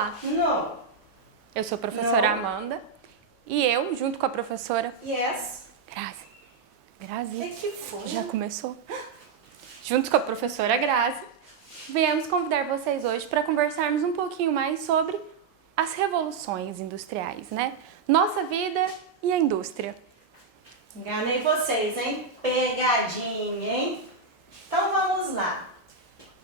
Olá, No. eu sou a professora Não. Amanda e eu, junto com a professora Yes. Grazi. O Grazi, que foi? já começou? Junto com a professora Grazi, viemos convidar vocês hoje para conversarmos um pouquinho mais sobre as revoluções industriais, né? Nossa vida e a indústria. Enganei vocês, hein? Pegadinha, hein? Então vamos lá.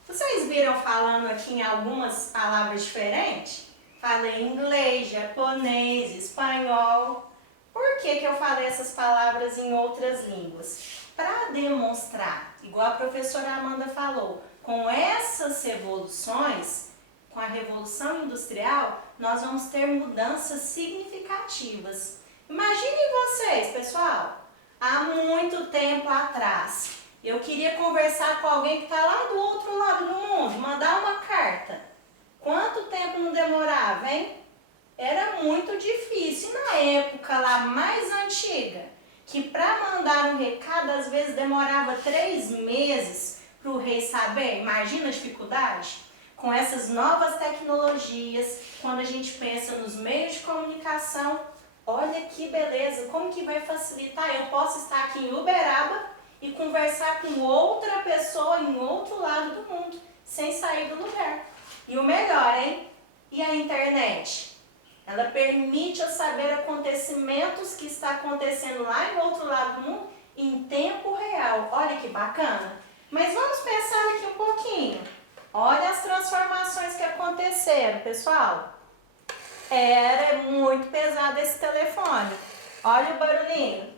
Vocês viram falando aqui em algumas palavras diferentes? Falei inglês, japonês, espanhol. Por que eu falei essas palavras em outras línguas? Para demonstrar, igual a professora Amanda falou, com essas revoluções, com a Revolução Industrial, nós vamos ter mudanças significativas. Imaginem vocês, pessoal, há muito tempo atrás, eu queria conversar com alguém que está lá do outro lado do mundo, mandar uma carta. Quanto tempo não demorava, hein? Era muito difícil. E na época lá mais antiga, que para mandar um recado às vezes demorava 3 meses para o rei saber, imagina a dificuldade? Com essas novas tecnologias, quando a gente pensa nos meios de comunicação, olha que beleza, como que vai facilitar? Eu posso estar aqui em Uberaba e conversar com outra pessoa em outro lado do mundo, sem sair do lugar. E o melhor, hein? E a internet? Ela permite eu saber acontecimentos que está acontecendo lá em outro lado do mundo em tempo real. Olha que bacana. Mas vamos pensar aqui um pouquinho. Olha as transformações que aconteceram, pessoal. Era muito pesado esse telefone. Olha o barulhinho.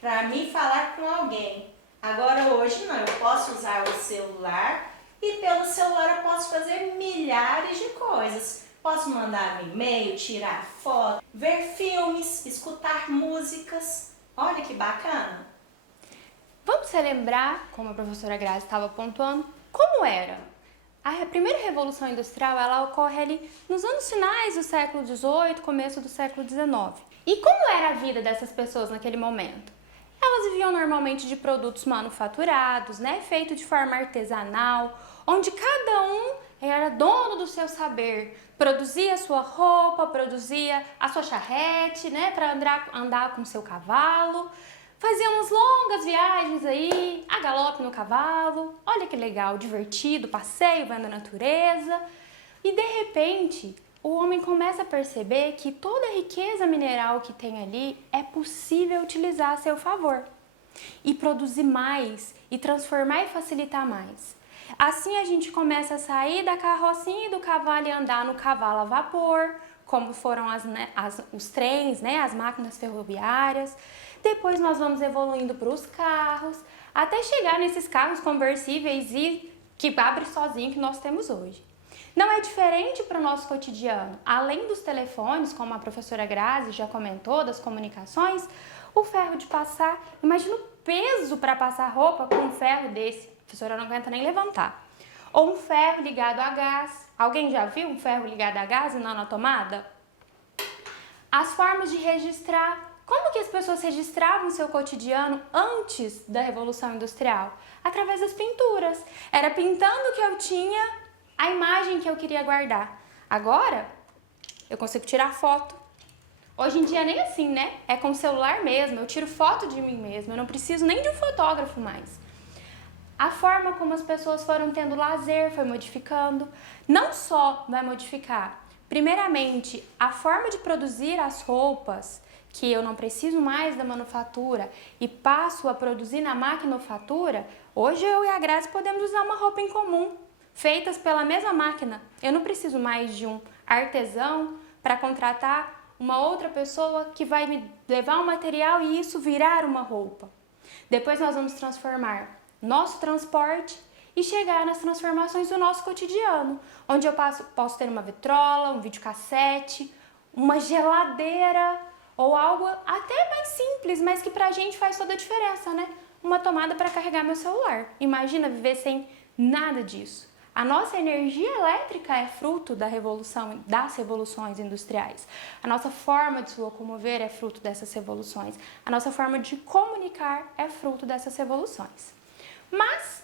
Para mim falar com alguém. Agora hoje não, eu posso usar o celular e pelo celular eu posso fazer milhares de coisas. Posso mandar um e-mail, tirar foto, ver filmes, escutar músicas. Olha que bacana. Vamos relembrar, como a professora Grazi estava pontuando, como era. A primeira revolução industrial ela ocorre ali nos anos finais do século XVIII, começo do século XIX. E como era a vida dessas pessoas naquele momento? Elas viviam normalmente de produtos manufaturados, né, feito de forma artesanal, onde cada um era dono do seu saber, produzia a sua roupa, produzia a sua charrete, né, para andar com seu cavalo, fazia umas longas viagens aí, a galope no cavalo, olha que legal, divertido, passeio, vendo a natureza, e de repente o homem começa a perceber que toda a riqueza mineral que tem ali é possível utilizar a seu favor e produzir mais e transformar e facilitar mais. Assim a gente começa a sair da carrocinha e do cavalo e andar no cavalo a vapor, como foram os trens, né, as máquinas ferroviárias. Depois nós vamos evoluindo para os carros, até chegar nesses carros conversíveis e que abre sozinho que nós temos hoje. Não é diferente para o nosso cotidiano. Além dos telefones, como a professora Grazi já comentou, das comunicações, o ferro de passar, imagina o peso para passar roupa com um ferro desse, a professora não aguenta nem levantar. Ou um ferro ligado a gás. Alguém já viu um ferro ligado a gás e não na tomada? As formas de registrar. Como que as pessoas registravam o seu cotidiano antes da Revolução Industrial? Através das pinturas. Era pintando o que eu tinha a imagem que eu queria guardar. Agora, eu consigo tirar foto. Hoje em dia nem assim, né? É com o celular mesmo, eu tiro foto de mim mesma, eu não preciso nem de um fotógrafo mais. A forma como as pessoas foram tendo lazer foi modificando. Não só vai modificar, primeiramente, a forma de produzir as roupas, que eu não preciso mais da manufatura e passo a produzir na maquinofatura. Hoje eu e a Grazi podemos usar uma roupa em comum, feitas pela mesma máquina. Eu não preciso mais de um artesão para contratar uma outra pessoa que vai me levar um material e isso virar uma roupa. Depois nós vamos transformar nosso transporte e chegar nas transformações do nosso cotidiano, onde eu posso ter uma vitrola, um videocassete, uma geladeira ou algo até mais simples, mas que pra gente faz toda a diferença, né? Uma tomada para carregar meu celular. Imagina viver sem nada disso. A nossa energia elétrica é fruto das revoluções industriais. A nossa forma de se locomover é fruto dessas revoluções. A nossa forma de comunicar é fruto dessas revoluções. Mas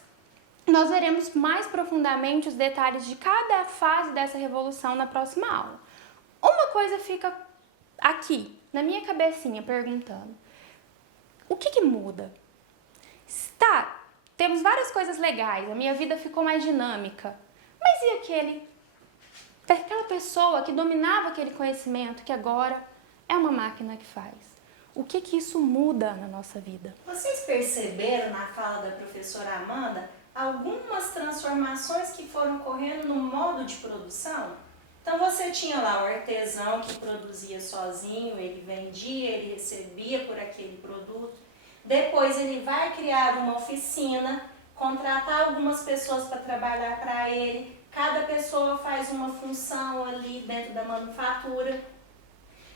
nós veremos mais profundamente os detalhes de cada fase dessa revolução na próxima aula. Uma coisa fica aqui, na minha cabecinha, perguntando: o que muda? Tá, temos várias coisas legais, a minha vida ficou mais dinâmica, mas e aquela pessoa que dominava aquele conhecimento que agora é uma máquina que faz? O que isso muda na nossa vida? Vocês perceberam na fala da professora Amanda algumas transformações que foram ocorrendo no modo de produção? Então você tinha lá o artesão que produzia sozinho, ele vendia, ele recebia por aquele produto. Depois ele vai criar uma oficina, contratar algumas pessoas para trabalhar para ele. Cada pessoa faz uma função ali dentro da manufatura.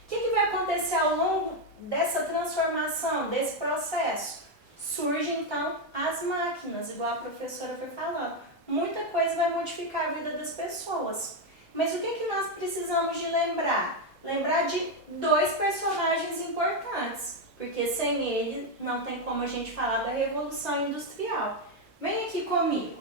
O que vai acontecer ao longo dessa transformação, desse processo? Surgem então as máquinas, igual a professora foi falando. Muita coisa vai modificar a vida das pessoas. Mas o que nós precisamos de lembrar? Lembrar de dois personagens importantes, porque sem ele não tem como a gente falar da Revolução Industrial. Vem aqui comigo.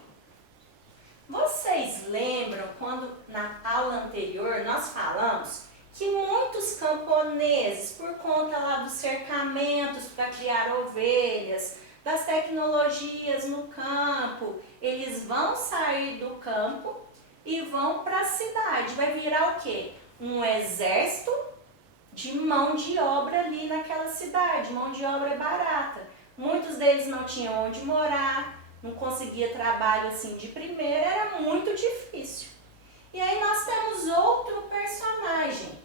Vocês lembram quando na aula anterior nós falamos que muitos camponeses, por conta lá dos cercamentos para criar ovelhas, das tecnologias no campo, eles vão sair do campo e vão para a cidade. Vai virar o quê? Um exército de mão de obra ali naquela cidade, mão de obra barata. Muitos deles não tinham onde morar, não conseguia trabalho assim de primeira, era muito difícil. E aí nós temos outro personagem,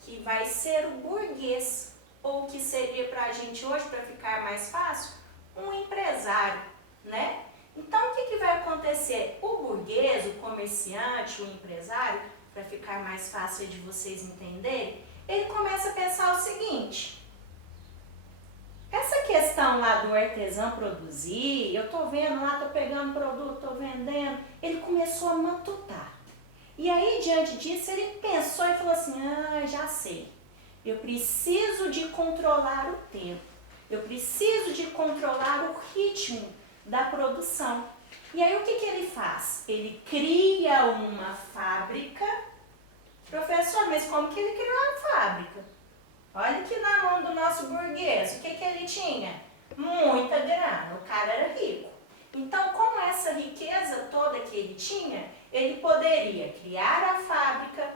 que vai ser o burguês, ou que seria para a gente hoje, para ficar mais fácil, um empresário, né? Então, o que vai acontecer? O burguês, o comerciante, o empresário, para ficar mais fácil de vocês entenderem, ele começa a pensar o seguinte: essa questão lá do artesão produzir, eu tô vendo lá, tô pegando produto, tô vendendo, ele começou a matutar. E aí, diante disso, ele pensou e falou assim: já sei, eu preciso de controlar o tempo, eu preciso de controlar o ritmo da produção. E aí o que ele faz? Ele cria uma fábrica. Professor, mas como que ele criou uma fábrica? Olha aqui na mão do nosso burguês, o que ele tinha? Muita grana, o cara era rico. Então, com essa riqueza toda que ele tinha, ele poderia criar a fábrica,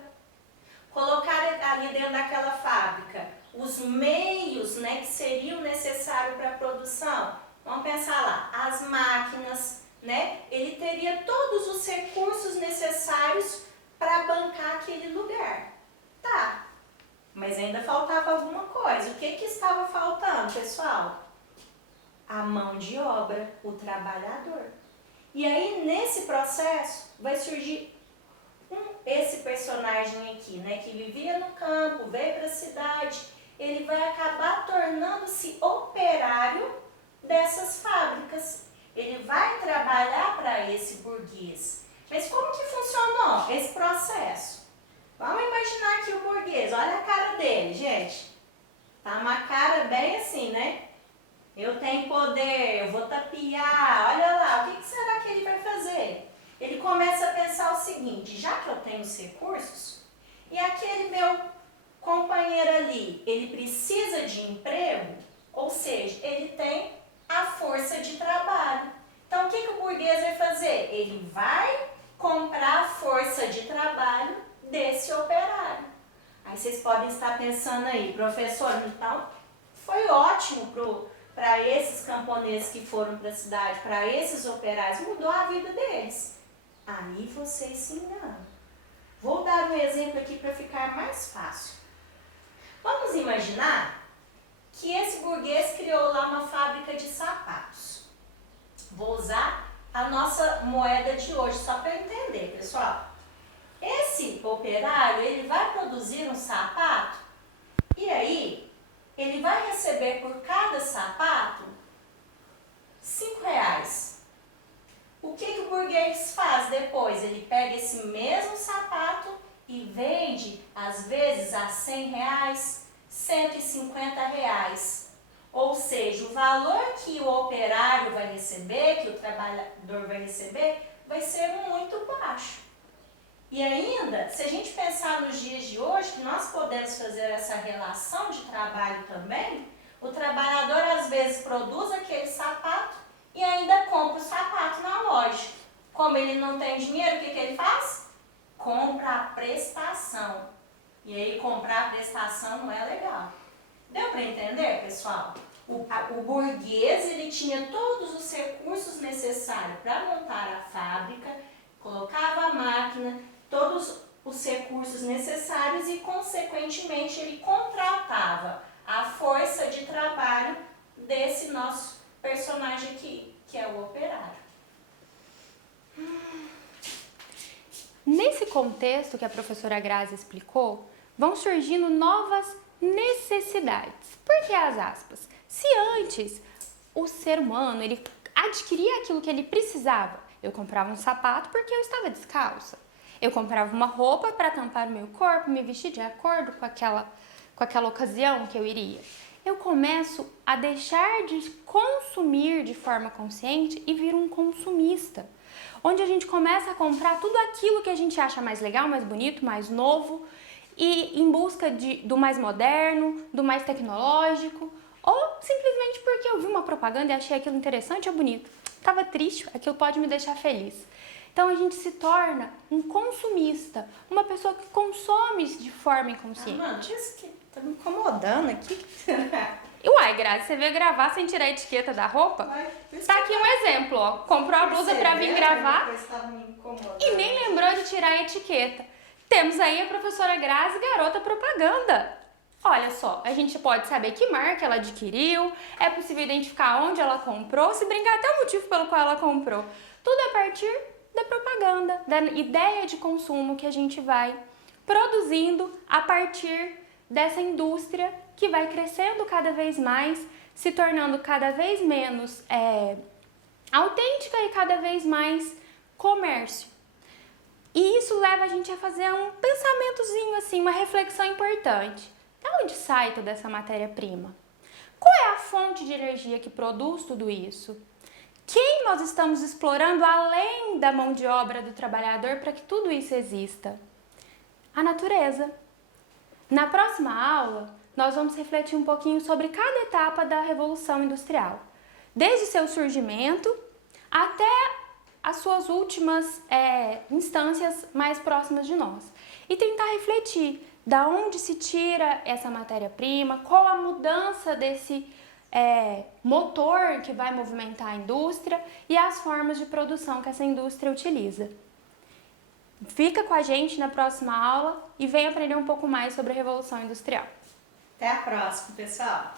colocar ali dentro daquela fábrica os meios, né, que seriam necessários para a produção. Vamos pensar lá, as máquinas, né? Ele teria todos os recursos necessários para bancar aquele lugar. Tá, mas ainda faltava alguma coisa. O que estava faltando, pessoal? A mão de obra, o trabalhador. E aí, nesse processo, vai surgir esse personagem aqui, né? Que vivia no campo, veio para a cidade. Ele vai acabar tornando-se operário dessas fábricas. Ele vai trabalhar para esse burguês. Mas como que funcionou esse processo? Vamos imaginar aqui o burguês. Olha a cara dele, gente. Tá uma cara bem assim, né? Eu tenho poder, eu vou tapear. Olha lá, o que será que ele vai fazer? Ele começa a pensar o seguinte: já que eu tenho os recursos, e aquele meu companheiro ali, ele precisa de emprego, ou seja, ele tem a força de trabalho. Então, o que o burguês vai fazer? Ele vai comprar a força de trabalho desse operário. Aí vocês podem estar pensando aí: professor, então foi ótimo para esses camponeses que foram para a cidade, para esses operários, mudou a vida deles. Aí vocês se enganam. Vou dar um exemplo aqui para ficar mais fácil. Vamos imaginar que esse burguês criou lá uma fábrica de sapatos. Vou usar a nossa moeda de hoje, só para entender, pessoal. Esse operário, ele vai produzir um sapato e aí ele vai receber por cada sapato R$5. O que o burguês faz depois? Ele pega esse mesmo sapato e vende, às vezes, a R$100, R$150. Ou seja, o valor que o operário vai receber, que o trabalhador vai receber, vai ser muito baixo. E ainda, se a gente pensar nos dias de hoje, que nós podemos fazer essa relação de trabalho também, o trabalhador às vezes produz aquele sapato e ainda compra o sapato na loja. Como ele não tem dinheiro, o que ele faz? Compra a prestação. E aí comprar a prestação não é legal. Deu para entender, pessoal? O burguês, ele tinha todos os recursos necessários para montar a fábrica, colocava a máquina, todos os recursos necessários e, consequentemente, ele contratava a força de trabalho desse nosso personagem aqui, que é o operário. Nesse contexto que a professora Grazi explicou, vão surgindo novas necessidades. Por que as aspas? Se antes o ser humano ele adquiria aquilo que ele precisava, eu comprava um sapato porque eu estava descalça, eu comprava uma roupa para tampar o meu corpo, me vestir de acordo com aquela ocasião que eu iria. Eu começo a deixar de consumir de forma consciente e vir um consumista, onde a gente começa a comprar tudo aquilo que a gente acha mais legal, mais bonito, mais novo, e em busca do mais moderno, do mais tecnológico, ou simplesmente porque eu vi uma propaganda e achei aquilo interessante ou bonito. Estava triste, aquilo pode me deixar feliz. Então a gente se torna um consumista, uma pessoa que consome de forma inconsciente. Mano, isso que tá me incomodando aqui. Uai, Grazi, você veio gravar sem tirar a etiqueta da roupa? Tá aqui um exemplo, ó. Comprou a blusa pra vir gravar e nem lembrou de tirar a etiqueta. Temos aí a professora Grazi, garota propaganda. Olha só, a gente pode saber que marca ela adquiriu, é possível identificar onde ela comprou, se brincar até o motivo pelo qual ela comprou. Tudo a partir da propaganda, da ideia de consumo que a gente vai produzindo a partir dessa indústria que vai crescendo cada vez mais, se tornando cada vez menos autêntica e cada vez mais comércio. E isso leva a gente a fazer um pensamentozinho assim, uma reflexão importante. De onde sai toda essa matéria-prima? Qual é a fonte de energia que produz tudo isso? Quem nós estamos explorando além da mão de obra do trabalhador para que tudo isso exista? A natureza. Na próxima aula, nós vamos refletir um pouquinho sobre cada etapa da Revolução Industrial, desde seu surgimento até as suas últimas instâncias mais próximas de nós, e tentar refletir da onde se tira essa matéria-prima, qual a mudança desse motor que vai movimentar a indústria e as formas de produção que essa indústria utiliza. Fica com a gente na próxima aula e vem aprender um pouco mais sobre a Revolução Industrial. Até a próxima, pessoal!